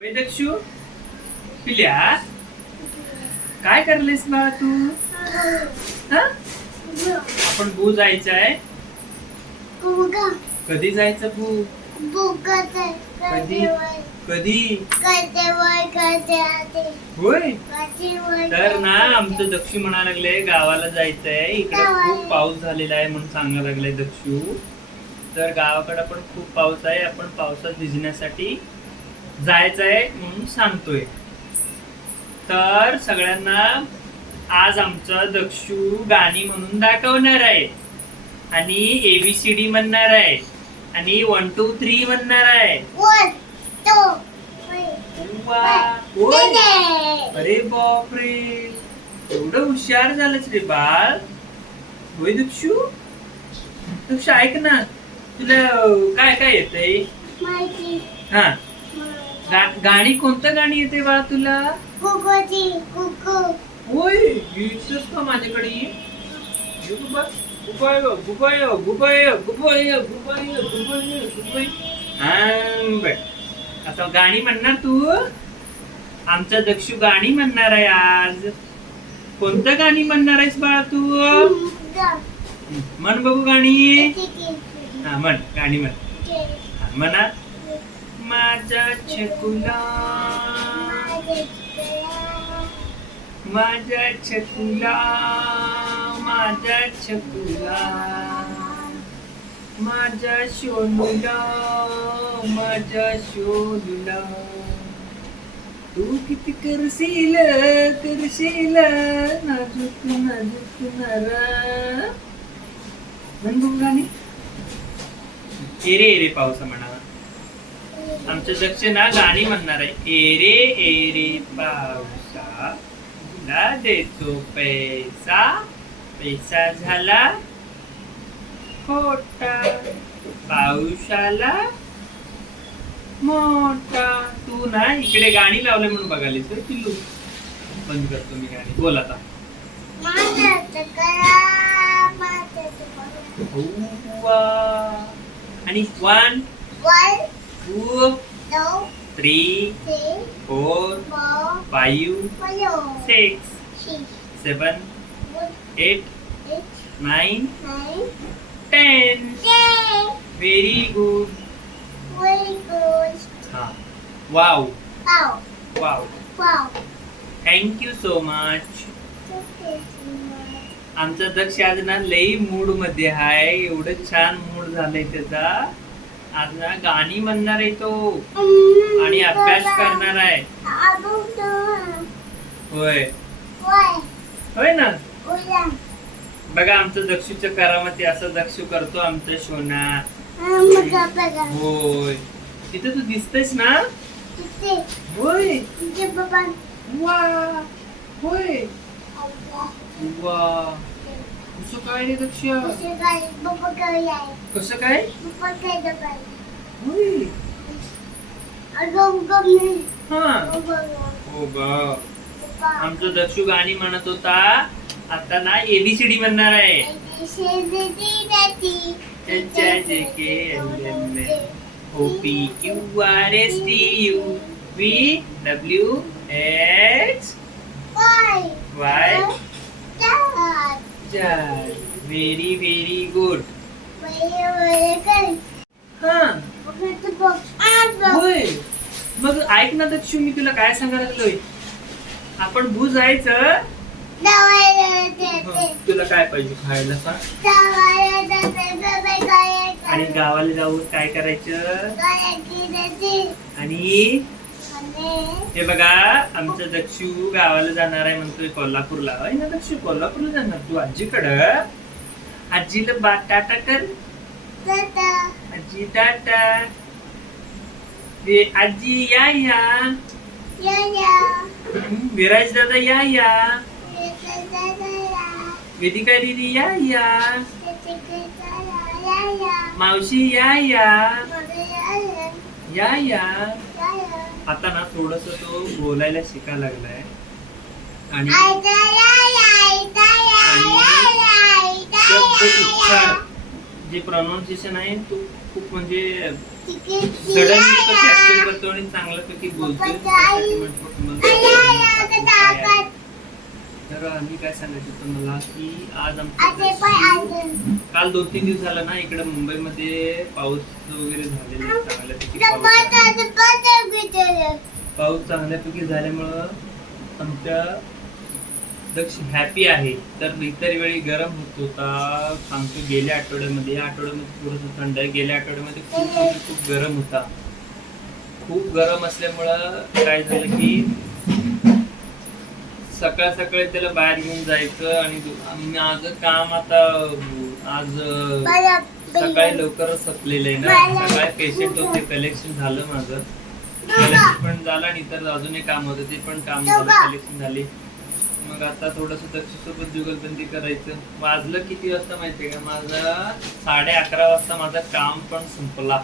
दक्षू पिल्या काय करलेस बाळा तू? आपण भू जायचंय. कधी जायचं भू? कधी कधी होय. तर ना आमचं दक्षू म्हणा लागले गावाला जायचंय. इकडे खूप पाऊस झालेला आहे म्हणून सांगा लागले दक्षू. तर गावाकडे पण खूप पाऊस आहे. आपण पावसात भिजण्यासाठी जायचंय म्हणून सांगतोय. तर सगळ्यांना आज आमचं दक्षू गाणी म्हणून दाखवणार आहे आणि ABCD म्हणणार आहे आणि 1 2 3 म्हणणार आहे. अरे बापरे, एवढं हुशार झालंच रे बाळ. होय दक्षू. दक्षू ऐक ना, तुला काय काय येतंय? हा, गाणी कोणतं गाणी येते बाळा तुला? होय, येतच का माझ्याकडे? आता गाणी म्हणणार तू? आमचा दक्षू गाणी म्हणणार आहे आज. कोणतं गाणी म्हणणार आहेस बाळा तू? म्हण बघू गाणी. हा म्हण, गाणी म्हण. म्हणा. माझा छकुला, माझा छकुला, माझा छकुला, माझा शोनुला, माझा शोनुला, तू किती करशील करशील नाजूक नाजूक नारा. म्हण बघू गाणी. एरे एरे पावसा म्हणा. आमचं दक्ष ना गाणी म्हणणार आहे. एरे एरे पावसा तुला देतो पैसा, पैसा झाला खोटा, पावसाला मोठा. तू ना इकडे गाणी लावले म्हणून बघालीस पिल्लू. बंद करतो मी गाणी. बोल आता. आणि 1 2 3 4 5 6 7 8 9 10. Very good. हा, wow wow. Thank you so much. आमचा दक्ष आज ना लई मूड मध्ये आहे. एवढं छान मूड झालंय त्याचा. आज ना गाणी म्हणणार आहे तो आणि अभ्यास करणार आहे. होय होय ना. बघा आमचं दक्षूचं करामती. असं दक्षू करतो आमचं सोना. होय, तिथे तू दिसतेस ना. होय वा. होय वा. कसं काय रे दक्ष? कसं काय? होय. हा, हो ग. आमचं दक्षू गाणी म्हणत होता. आता ना ABCD म्हणणार आहे. OPQRSTUVWX Y. Very very good. हा, होय. मग ऐक ना दक्षू, मी तुला काय सांगायला लागलोय. आपण भू जायचं. तुला काय पाहिजे खायला सांग. आणि गावाला जाऊन काय करायचं. आणि हे बघा आमचं दक्षू गावाला जाणार आहे म्हणतोय कोल्हापूरला. ना दक्षू कोल्हापूरला जाणार तू आजीकडं. आजीला टाटा कर. आजी टाटा. आजी या या. विराज दादा या या. वेदिका दीदी या या. मावशी या या. या या. आता ना थोडस तो बोलायला शिकायला लागलाय आणि शब्द उच्चार जे प्रोनाउन्सिएशन आहे तो खूप म्हणजे सडनली तो कॅप्चर करतो आणि चांगल्यापैकी बोलतोय, त्यासाठी म्हटलं तुम्हाला. तर आम्ही काय सांगायचं होतं मला की आज काल 2-3 दिवस झाला ना इकडे मुंबईमध्ये पाऊस वगैरे झालेला चांगल्यापैकी. पाऊस चांगल्यापैकी झाल्यामुळं आमच्या दक्ष हॅपी आहे. तर इतर वेळी गरम होत होता सांगतो. गेल्या आठवड्यामध्ये, या आठवड्यामध्ये थोडंसं थंड आहे. गेल्या आठवड्यामध्ये खूप म्हणजे खूप गरम होता. खूप गरम असल्यामुळं काय झालं की सकाळ सकाळी त्याला बाहेर घेऊन जायचं आणि माझं काम आता आज सकाळी लवकरच संपलेलं आहे ना. सकाळी पेशंट होते, कलेक्शन झालं माझं. कलेक्शन पण झालं आणि इतर अजून एक काम होतं, ते पण काम झालं, कलेक्शन झाली. मग आता थोडंसं दक्षसोबत जुगलबंदी करायचं. वाजलं किती वाजता माहितीये का? माझं 11:30 वाजता माझं काम पण संपला.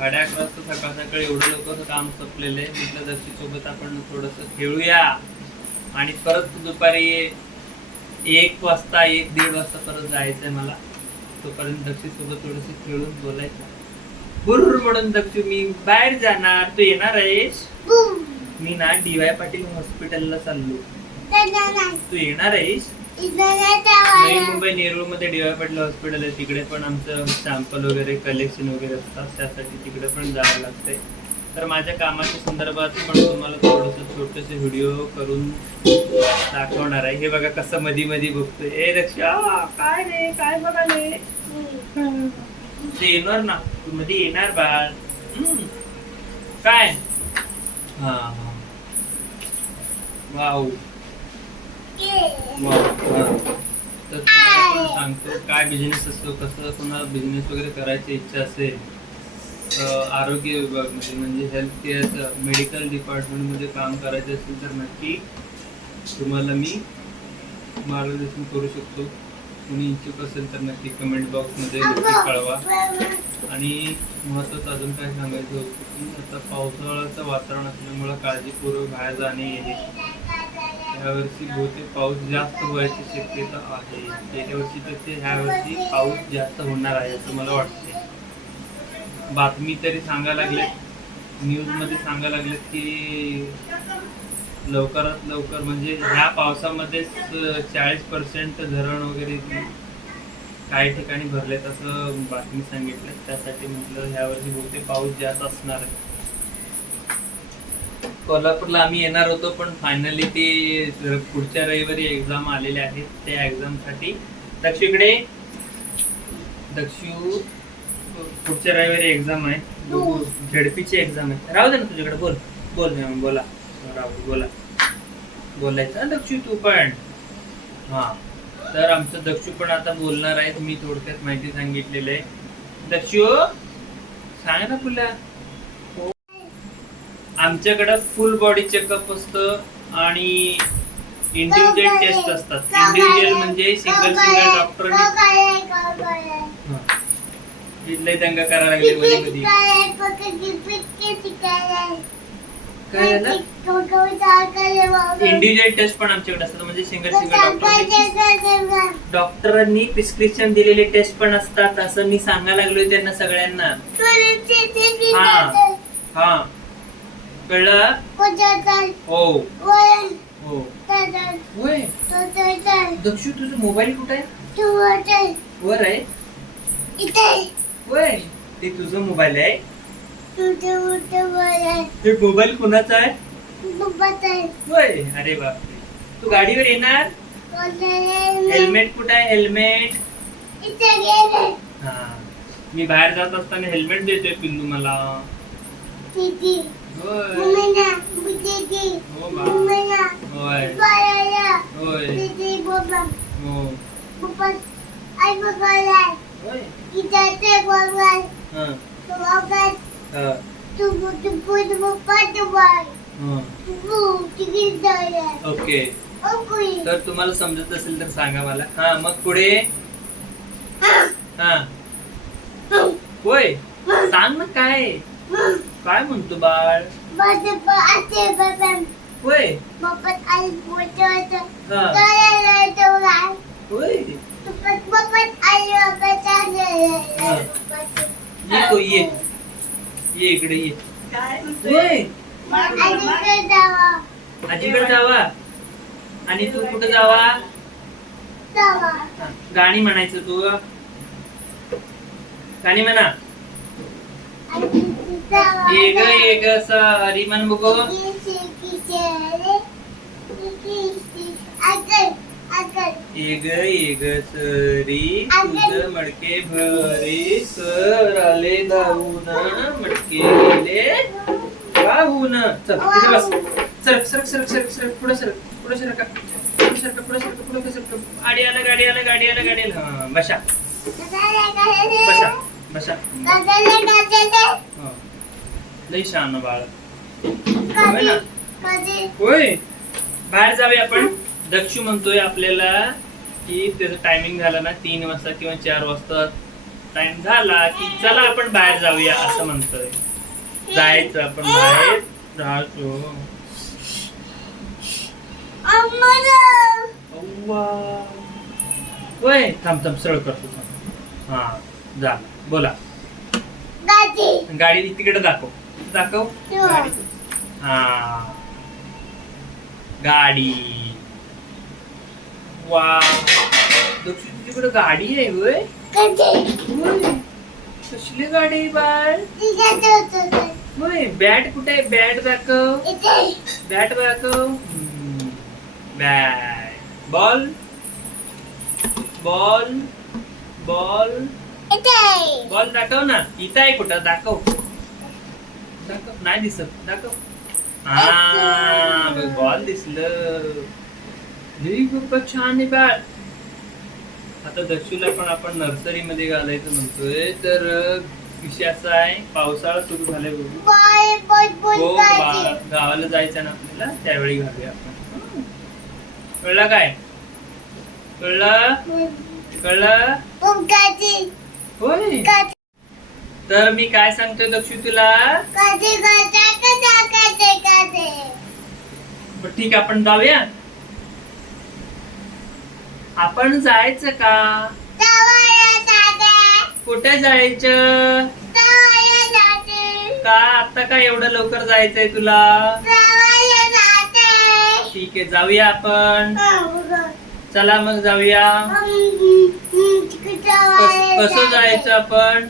11:30 वाजता सकाळ सकाळी एवढं लवकर काम संपलेलं आहे. म्हटलं दक्षसोबत आपण थोडंसं खेळूया आणि परत दुपारी 1 वाजता 1-1:30 वाजता परत जायचंय मला. तोपर्यंत दक्षसोबत थोडंसं खेळून बोलायचं. बुर्र म्हणून दक्ष मी बाहेर जाणार, तू येणार आहेस? मी ना DY पाटील हॉस्पिटलला चाललो, तू येणार आहेस? नवी मुंबई नेरूळ मध्ये DY पाटील हॉस्पिटल आहे, तिकडे पण आमचं सॅम्पल वगैरे कलेक्शन वगैरे असतात, त्यासाठी तिकडे पण जावं लागतंय. तर माझ्या कामाच्या संदर्भात पण तुम्हाला थोडंसं छोटंसं व्हिडिओ करून दाखवणार आहे. हे बघा कसं मधी मधी बघतोय. ए दक्षा काय रे, काय बघाले? ते येणार ना, तू मध्ये येणार बाळ. काय? हा हा वाव. तर तुम्हाला पण सांगतो काय बिझनेस असतो, कसं कोणाला बिझनेस वगैरे करायची इच्छा असेल, आरोग्य विभाग म्हणजे हेल्थ केअर मेडिकल डिपार्टमेंटमध्ये काम करायचं असेल तर नक्की तुम्हाला मी मार्गदर्शन करू शकतो. कोणी इच्छुक असेल तर नक्की कमेंट बॉक्समध्ये नक्की कळवा. आणि महत्त्वाचं अजून काय सांगायचं होतं की आता पावसाळ्याचं वातावरण असल्यामुळं काळजीपूर्वक बाहेर जाणे येणे. यावर्षी बहुतेक पाऊस जास्त व्हायची शक्यता आहे. गेल्या वर्षीपेक्षा ह्या वर्षी पाऊस जास्त होणार आहे असं मला वाटते. बातमी तरी सांगायला लागलेत, न्यूजमध्ये सांगायला लागलेत की लवकरात लवकर म्हणजे ह्या पावसामध्येच 40% धरण वगैरे काही ठिकाणी भरलेत असं बातमी सांगितलं. त्यासाठी म्हटलं ह्या वर्षी बहुतेक पाऊस जास्त असणार आहे. कोल्हापूरला आम्ही येणार होतो पण फायनली ते पुढच्या रविवारी एक्झाम आलेले आहेत. त्या एक्झामसाठी दक्षिकडे दक्षू पुढच्या रविवारी एक्झाम आहे, झेडपीची एक्झाम आहे. राहू दे ना तुझ्याकडे, बोल बोल बोला राहुल बोला, बोलायचं दक्षू तू पण. हा तर आमचं दक्षू पण आता बोलणार आहेत. मी थोडक्यात माहिती सांगितलेलं आहे. दक्षू सांग ना तुला. आमच्याकडं फुल बॉडी चेकअप असतं आणि इंडिव्हिज्युअल टेस्ट असतात. इंडिव्हिज्युअल म्हणजे सिंगल डॉक्टर लय दंगा करायला लागले मध्ये मध्ये. काय झालं? इंडिव्हिज्युअल टेस्ट पण आमच्याकडे असतात म्हणजे सिंगल डॉक्टरांनी प्रिस्क्रिप्शन दिलेले टेस्ट पण असतात असं मी सांगायला लागलोय त्यांना सगळ्यांना. हा हा कळलं? हो हो. होय दक्षू तुझा मोबाईल कुठे आहे? वर आहे. होय ते तुझं मोबाईल आहे. हे मोबाईल कोणाचा आहे? होय अरे बापरे. तू गाडीवर येणार? हेल्मेट कुठे आहे? हेल्मेट हा मी बाहेर जात असताना हेल्मेट देतोय पिल्लू मला. ओके तर तुम्हाला समजत असेल तर सांगा मला. हा मग पुढे. हा होय सांग ना काय काय म्हणतो बाळ? होय होय ये ये इकडे ये. काय म्हणतोय? होय आजीकडे जावा. आजीकडे जावा. आणि तू कुठे जावा? गाणी म्हणायचं तू. गाणी म्हणा. ये ग सरी म्हण बघू. ये ग सरी तुझ मडके भरे सर आले धावून मडके गेले वाहून. चल तिथे बस. सरक सरक सरक सरक सरक पुढे सरक पुढे सरक पुढे सरक पुढे सरक पुढे सरक. गाडी आला गाडी आला गाडी आला गाडी आला. हा बसा बसा बसा. लई शान बाळ. होय ना. होय बाहेर जाऊया आपण. दक्षू म्हणतोय आपल्याला की त्याचं टायमिंग झाला ना 3 वाजता किंवा 4 वाजता टाइम झाला की चला आपण बाहेर जाऊया असं म्हणतोय. जायचं आपण बाहेर राहतो. होय थांब थांब सरळ करतो. हा जा बोला. गाडी तिकडे दाखव दाखव. गाडी. हा गाडी. वा दक्षिण तुझ्याकडे गाडी आहे. होय कसली गाडी आहे बाळ? होय बॅट कुठे आहे? बॅट दाखव. बॅट दाखव. Bat ball ball ball ball दाखव ना. इथं आहे कुठं? दाखव दाखव. नाही दिसत. दाखव. हा बॉल दिसलं. खूप छान आहे बाळ. आता दक्षूला पण आपण नर्सरी मध्ये घालायचं म्हणतोय. तर विषय असा आहे पावसाळा सुरू झालाय बघू. हो गावाला जायचं ना आपल्याला त्यावेळी घालूया आपण. कळलं काय? कळलं कळलं. होय तर मी काय सांगतोय दक्षू तुला. ठीक आपण जाऊया. आपण जायचं का? कुठे जायचं का? आता काय एवढं लवकर जायचंय तुला? ठीक आहे जाऊया आपण. चला मग जाऊया. कसं जायचं आपण?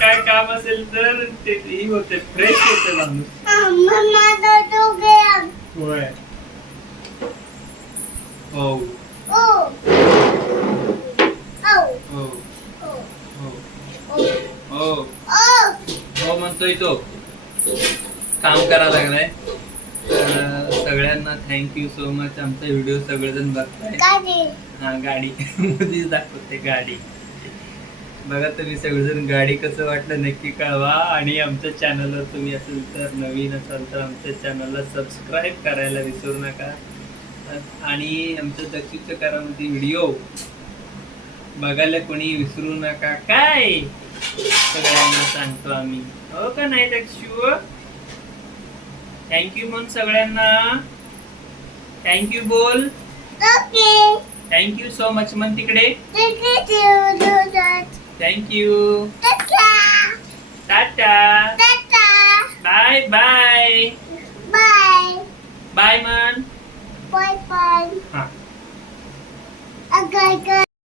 काय काम असेल तर ते होते फ्रेश होते माणूस. होय हो हो हो म्हणतोय तो. काम करायला लागलाय. तर सगळ्यांना थँक्यू सो मच. आमचा व्हिडिओ सगळेजण बघताय. हा गाडी मध्येच दाखवते गाडी. बघा तुम्ही सगळेजण गाडी कसं वाटलं नक्की कळवा. आणि आमच्या चॅनलवर तुम्ही असेल तर नवीन असाल तर आमच्या चॅनलला सबस्क्राईब करायला विसरू नका. आणि आमच्या दक्षिणच्या करामध्ये व्हिडिओ बघायला कोणी विसरू नका. काय सगळ्यांना सांगतो आम्ही. हो का नाही दक्षू? थँक्यू म्हणून सगळ्यांना. थँक्यू बोल. थँक्यू सो मच म्हण तिकडे. Thank you. Ta-ta. Bye bye. Bye म्हण. Bye bye. हा Okay, good.